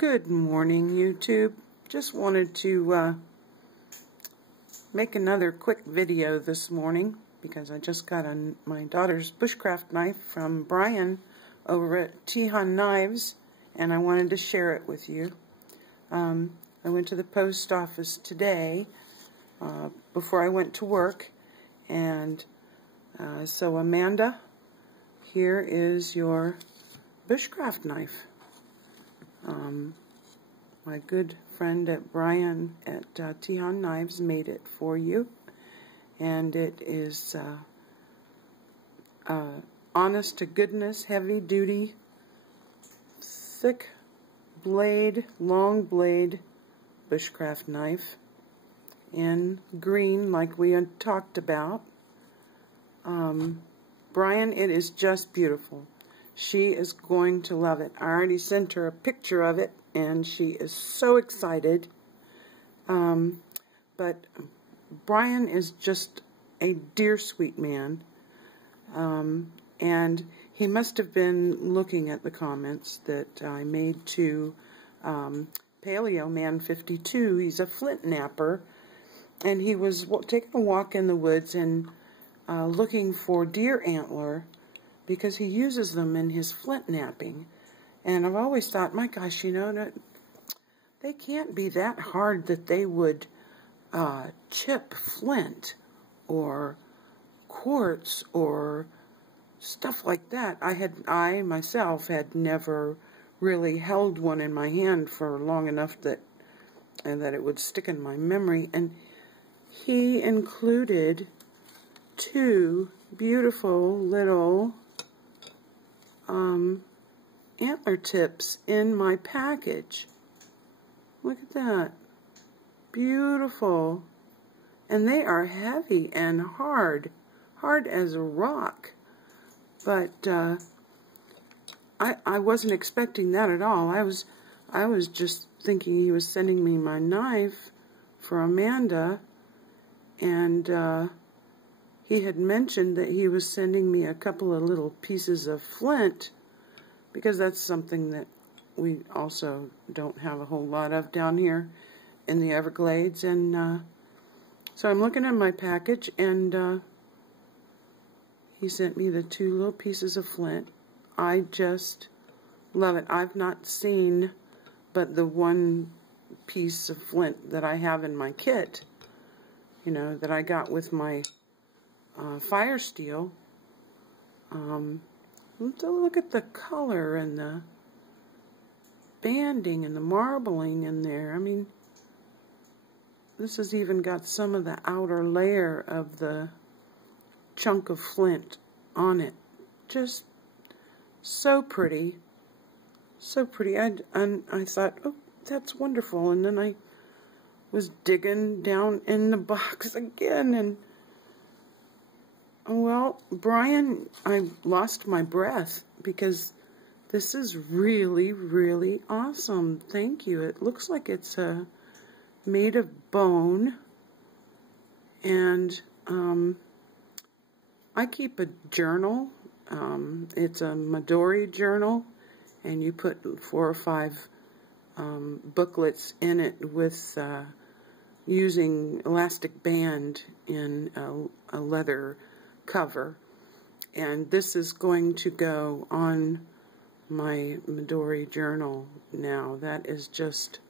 Good morning, YouTube. Just wanted to make another quick video this morning because I just got my daughter's bushcraft knife from Brian over at Teehan Knives, and I wanted to share it with you. I went to the post office today before I went to work, and so Amanda, here is your bushcraft knife. My good friend at Brian at Teehan Knives made it for you, and it is honest to goodness, heavy duty, thick blade, long blade bushcraft knife in green like we had talked about. Brian, it is just beautiful. She is going to love it. I already sent her a picture of it, and she is so excited. But Brian is just a dear, sweet man. And he must have been looking at the comments that I made to Paleo Man 52. He's a flint napper, and he was taking a walk in the woods and looking for deer antler, because he uses them in his flint napping. And I've always thought, my gosh, you know, they can't be that hard that they would chip flint or quartz or stuff like that. I myself had never really held one in my hand for long enough that it would stick in my memory. And he included two beautiful little antler tips in my package. Look at that. Beautiful. And they are heavy and hard as a rock. But I wasn't expecting that at all. I was just thinking he was sending me my knife for Amanda, and he had mentioned that he was sending me a couple of little pieces of flint, because that's something that we also don't have a whole lot of down here in the Everglades. And so I'm looking at my package, and he sent me the two little pieces of flint. I just love it. I've not seen but the one piece of flint that I have in my kit, you know, that I got with my fire steel. Look at the color and the banding and the marbling in there. I mean, this has even got some of the outer layer of the chunk of flint on it. Just so pretty. So pretty. I thought, oh, that's wonderful. And then I was digging down in the box again, and well, Brian, I lost my breath because this is really, really awesome. Thank you. It looks like it's made of bone, and I keep a journal. It's a Midori journal, and you put 4 or 5 booklets in it with using elastic band in a leather cover, and this is going to go on my Midori journal now. That is just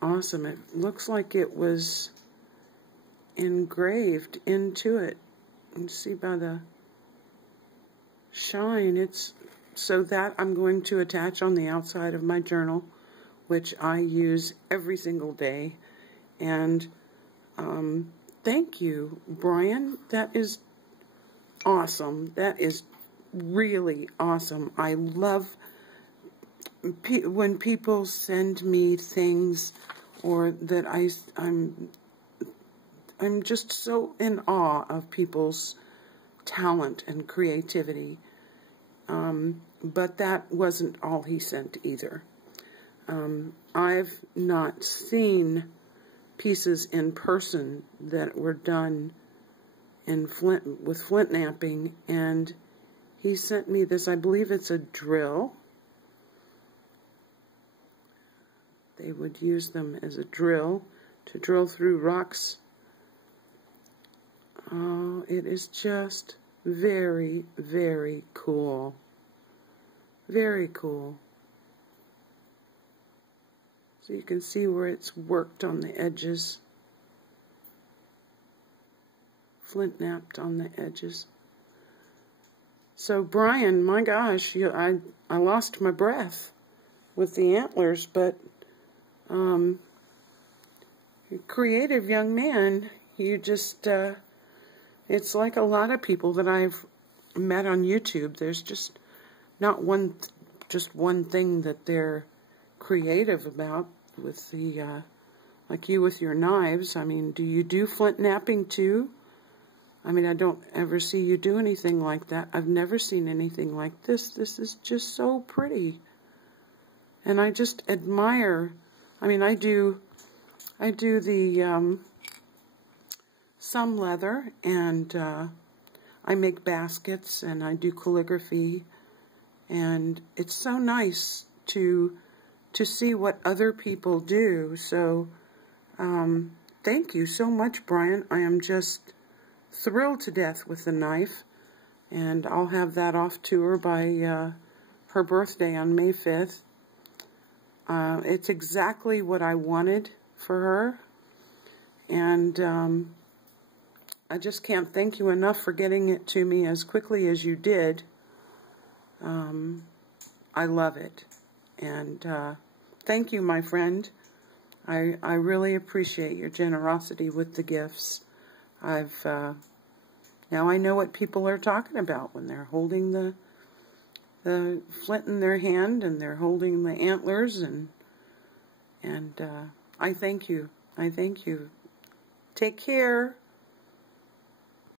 awesome. It looks like it was engraved into it. You can see by the shine. It's so that I'm going to attach on the outside of my journal, which I use every single day. And thank you, Brian. That is awesome. That is really awesome. I love when people send me things, or that I'm just so in awe of people's talent and creativity. But that wasn't all he sent either. I've not seen pieces in person that were done in flint with flint napping, and he sent me this. I believe it's a drill, They would use them as a drill to drill through rocks. Oh, it is just very, very cool. Very cool. So you can see where it's worked on the edges. Flint napped on the edges. So Brian, my gosh, I lost my breath with the antlers, but creative young man. You just, it's like a lot of people that I've met on YouTube. There's just not one thing that they're creative about with the, like you with your knives. I mean, do you do flint napping too? I mean, I don't ever see you do anything like that. I've never seen anything like this. This is just so pretty. And I just admire, I mean, I do the, some leather, and I make baskets, and I do calligraphy, and it's so nice to see what other people do. So, thank you so much, Brian. I am just thrilled to death with the knife, and I'll have that off to her by her birthday on May 5th. It's exactly what I wanted for her, and I just can't thank you enough for getting it to me as quickly as you did. I love it, and thank you, my friend. I really appreciate your generosity with the gifts. Now I know what people are talking about when they're holding the flint in their hand and they're holding the antlers, and I thank you. I thank you. Take care.